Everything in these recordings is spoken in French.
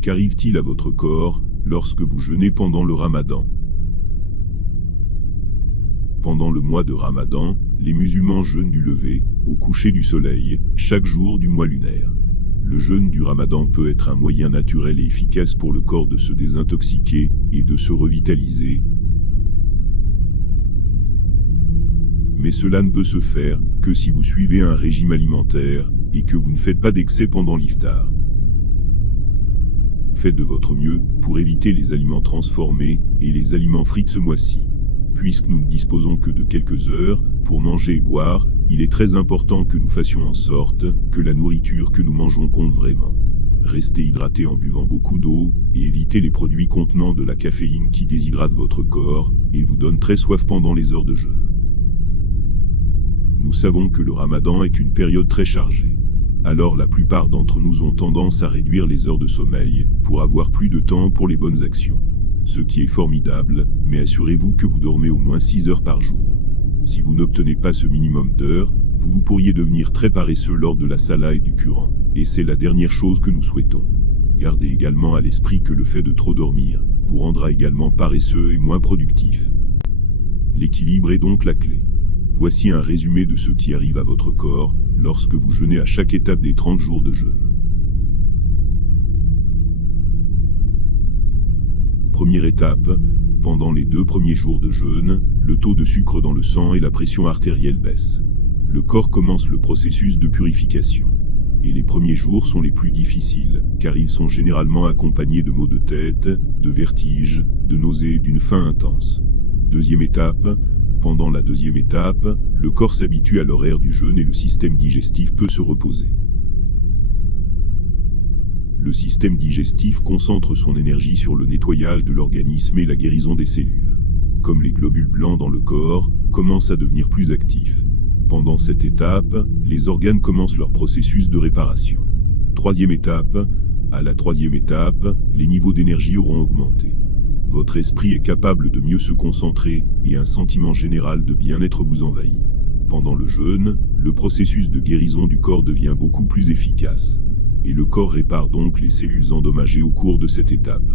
Qu'arrive-t-il à votre corps lorsque vous jeûnez pendant le Ramadan? Pendant le mois de Ramadan, les musulmans jeûnent du lever au coucher du soleil, chaque jour du mois lunaire. Le jeûne du Ramadan peut être un moyen naturel et efficace pour le corps de se désintoxiquer et de se revitaliser. Mais cela ne peut se faire que si vous suivez un régime alimentaire et que vous ne faites pas d'excès pendant l'iftar. Faites de votre mieux pour éviter les aliments transformés et les aliments frits ce mois-ci. Puisque nous ne disposons que de quelques heures pour manger et boire, il est très important que nous fassions en sorte que la nourriture que nous mangeons compte vraiment. Restez hydraté en buvant beaucoup d'eau et évitez les produits contenant de la caféine qui déshydratent votre corps et vous donnent très soif pendant les heures de jeûne. Nous savons que le Ramadan est une période très chargée. Alors la plupart d'entre nous ont tendance à réduire les heures de sommeil pour avoir plus de temps pour les bonnes actions. Ce qui est formidable, mais assurez-vous que vous dormez au moins 6 heures par jour. Si vous n'obtenez pas ce minimum d'heures, vous pourriez devenir très paresseux lors de la salat et du Coran, et c'est la dernière chose que nous souhaitons. Gardez également à l'esprit que le fait de trop dormir vous rendra également paresseux et moins productif. L'équilibre est donc la clé. Voici un résumé de ce qui arrive à votre corps lorsque vous jeûnez à chaque étape des 30 jours de jeûne. Première étape, pendant les 2 premiers jours de jeûne, le taux de sucre dans le sang et la pression artérielle baissent. Le corps commence le processus de purification. Et les premiers jours sont les plus difficiles, car ils sont généralement accompagnés de maux de tête, de vertiges, de nausées et d'une faim intense. Deuxième étape, pendant la deuxième étape, le corps s'habitue à l'horaire du jeûne et le système digestif peut se reposer. Le système digestif concentre son énergie sur le nettoyage de l'organisme et la guérison des cellules. Comme les globules blancs dans le corps commencent à devenir plus actifs. Pendant cette étape, les organes commencent leur processus de réparation. Troisième étape, à la troisième étape, les niveaux d'énergie auront augmenté. Votre esprit est capable de mieux se concentrer et un sentiment général de bien-être vous envahit. Pendant le jeûne, le processus de guérison du corps devient beaucoup plus efficace. Et le corps répare donc les cellules endommagées au cours de cette étape.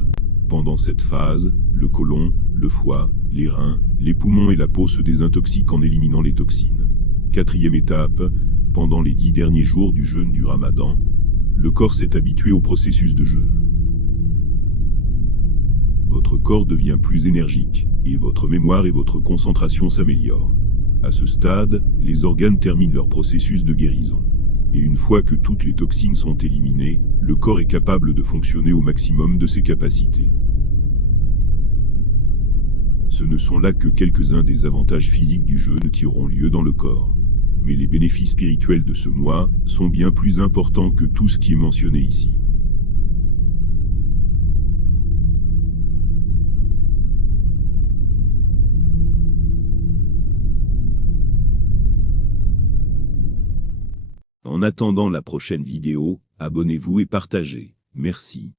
Pendant cette phase, le côlon, le foie, les reins, les poumons et la peau se désintoxiquent en éliminant les toxines. Quatrième étape, pendant les 10 derniers jours du jeûne du Ramadan, le corps s'est habitué au processus de jeûne. Votre corps devient plus énergique, et votre mémoire et votre concentration s'améliorent. À ce stade, les organes terminent leur processus de guérison. Et une fois que toutes les toxines sont éliminées, le corps est capable de fonctionner au maximum de ses capacités. Ce ne sont là que quelques-uns des avantages physiques du jeûne qui auront lieu dans le corps. Mais les bénéfices spirituels de ce mois sont bien plus importants que tout ce qui est mentionné ici. En attendant la prochaine vidéo, abonnez-vous et partagez. Merci.